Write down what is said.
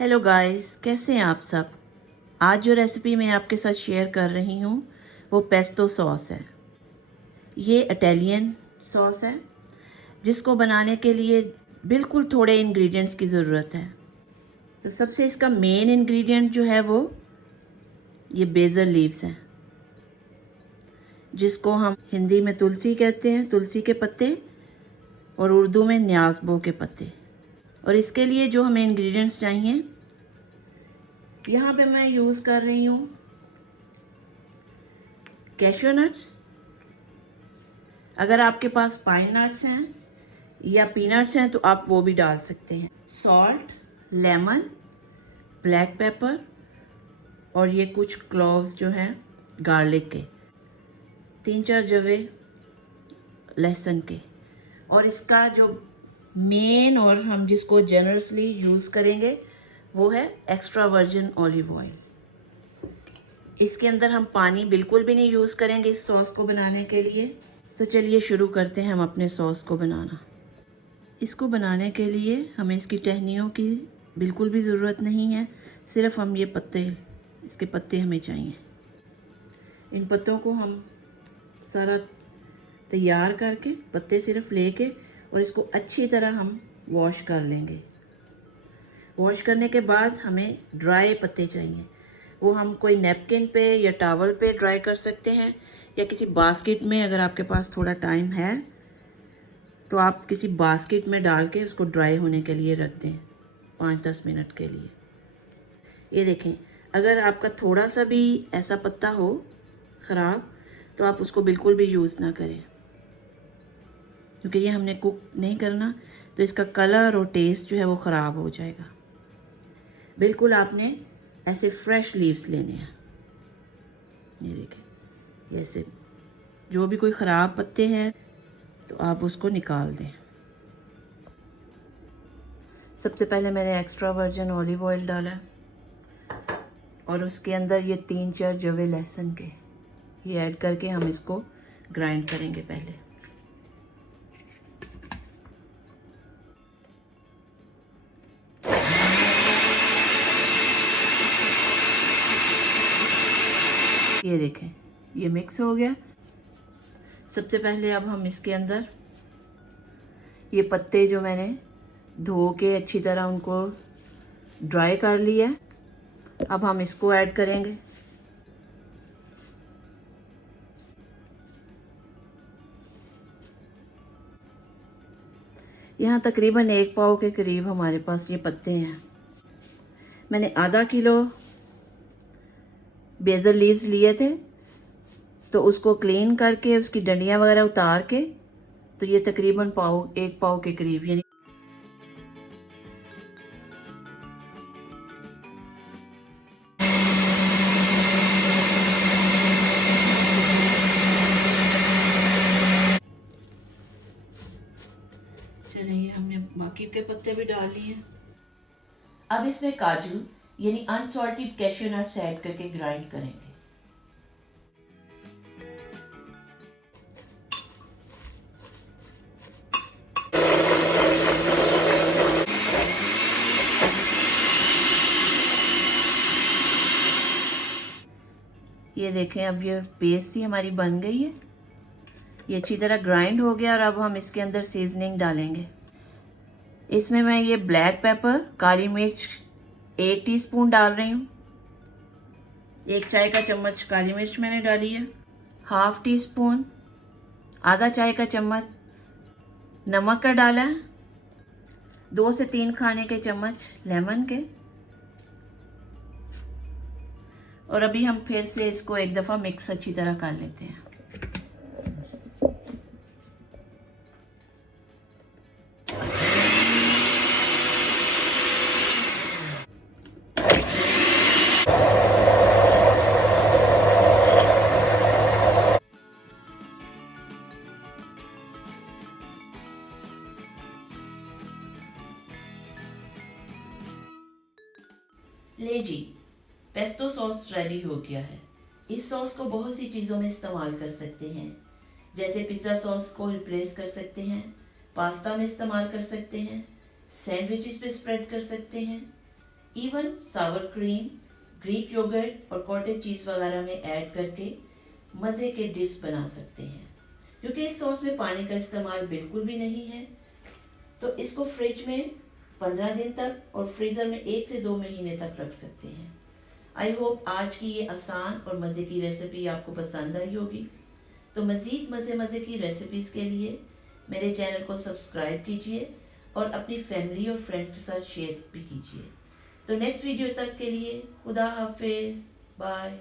Hello guys, कैसे हैं आप सब। आज जो रेसिपी मैं आपके साथ शेयर कर रही हूँ वो पेस्टो सॉस है। ये इटालियन सॉस है जिसको बनाने के लिए बिल्कुल थोड़े इंग्रेडिएंट्स की ज़रूरत है। तो सबसे इसका मेन इंग्रेडिएंट जो है वो ये बेसल लीव्स हैं, जिसको हम हिंदी में तुलसी कहते हैं, तुलसी के पत्ते, और उर्दू में न्याज़बो के पत्ते। और इसके लिए जो हमें इंग्रेडिएंट्स चाहिए, यहाँ पे मैं यूज़ कर रही हूँ कैश्यू नट्स। अगर आपके पास पाइन नट्स हैं या पीनट्स हैं तो आप वो भी डाल सकते हैं। सॉल्ट, लेमन, ब्लैक पेपर, और ये कुछ क्लोव्स जो हैं गार्लिक के, 3-4 जवे लहसुन के। और इसका जो मेन और हम जिसको जनरसली यूज़ करेंगे वो है एक्स्ट्रा वर्जिन ऑलिव ऑयल। इसके अंदर हम पानी बिल्कुल भी नहीं यूज़ करेंगे इस सॉस को बनाने के लिए। तो चलिए शुरू करते हैं हम अपने सॉस को बनाना। इसको बनाने के लिए हमें इसकी टहनियों की बिल्कुल भी ज़रूरत नहीं है, सिर्फ हम ये पत्ते, इसके पत्ते हमें चाहिए। इन पत्तों को हम सारा तैयार करके पत्ते सिर्फ लेके और इसको अच्छी तरह हम वॉश कर लेंगे। वॉश करने के बाद हमें ड्राई पत्ते चाहिए। वो हम कोई नैपकिन पे या टॉवल पे ड्राई कर सकते हैं, या किसी बास्केट में, अगर आपके पास थोड़ा टाइम है तो आप किसी बास्केट में डाल के उसको ड्राई होने के लिए रख दें 5-10 मिनट के लिए। ये देखें, अगर आपका थोड़ा सा भी ऐसा पत्ता हो ख़राब तो आप उसको बिल्कुल भी यूज़ ना करें, क्योंकि ये हमने कुक नहीं करना, तो इसका कलर और टेस्ट जो है वो ख़राब हो जाएगा। बिल्कुल आपने ऐसे फ्रेश लीव्स लेने हैं। ये देखें, ऐसे जो भी कोई ख़राब पत्ते हैं तो आप उसको निकाल दें। सबसे पहले मैंने एक्स्ट्रा वर्जिन ऑलिव ऑयल डाला और उसके अंदर ये 3-4 जवे लहसुन के ये ऐड करके हम इसको ग्राइंड करेंगे पहले। ये देखें, ये मिक्स हो गया। सबसे पहले अब हम इसके अंदर ये पत्ते जो मैंने धो के अच्छी तरह उनको ड्राई कर लिया, अब हम इसको ऐड करेंगे। यहाँ तकरीबन 1 पाव के करीब हमारे पास ये पत्ते हैं। मैंने आधा किलो बेसल लीव्स लिए थे, तो उसको क्लीन करके उसकी डंडियाँ वगैरह उतार के, तो ये तकरीबन 1 पाव के करीब, यानी चलिए ये हमने बाकी के पत्ते भी डाल लिए। अब इसमें काजू यानी अनसॉल्टेड कैश्यू नट्स ऐड करके ग्राइंड करेंगे। ये देखें, अब ये पेस्ट ही हमारी बन गई है, ये अच्छी तरह ग्राइंड हो गया। और अब हम इसके अंदर सीजनिंग डालेंगे। इसमें मैं ये ब्लैक पेपर, काली मिर्च 1 टीस्पून डाल रही हूँ। 1 चाय का चम्मच काली मिर्च मैंने डाली है। ½ टीस्पून, आधा चाय का चम्मच नमक का डाला है। 2 से 3 खाने के चम्मच लेमन के। और अभी हम फिर से इसको एक दफ़ा मिक्स अच्छी तरह कर लेते हैं। ले जी, पेस्टो सॉस रेडी हो गया है। इस सॉस को बहुत सी चीज़ों में इस्तेमाल कर सकते हैं, जैसे पिज़्ज़ा सॉस को रिप्लेस कर सकते हैं, पास्ता में इस्तेमाल कर सकते हैं, सैंडविचेस पे स्प्रेड कर सकते हैं, even sour cream, Greek yogurt और कॉटेज चीज़ वगैरह में ऐड करके मज़े के डिश बना सकते हैं। क्योंकि इस सॉस में पानी का इस्तेमाल बिल्कुल भी नहीं है, तो इसको फ्रिज में 15 दिन तक और फ्रीज़र में 1 से 2 महीने तक रख सकते हैं। आई होप आज की ये आसान और मज़े की रेसिपी आपको पसंद आई होगी। तो मज़ीद मज़े की रेसिपीज़ के लिए मेरे चैनल को सब्सक्राइब कीजिए और अपनी फैमिली और फ्रेंड्स के साथ शेयर भी कीजिए। तो नेक्स्ट वीडियो तक के लिए खुदा हाफिज़, बाय।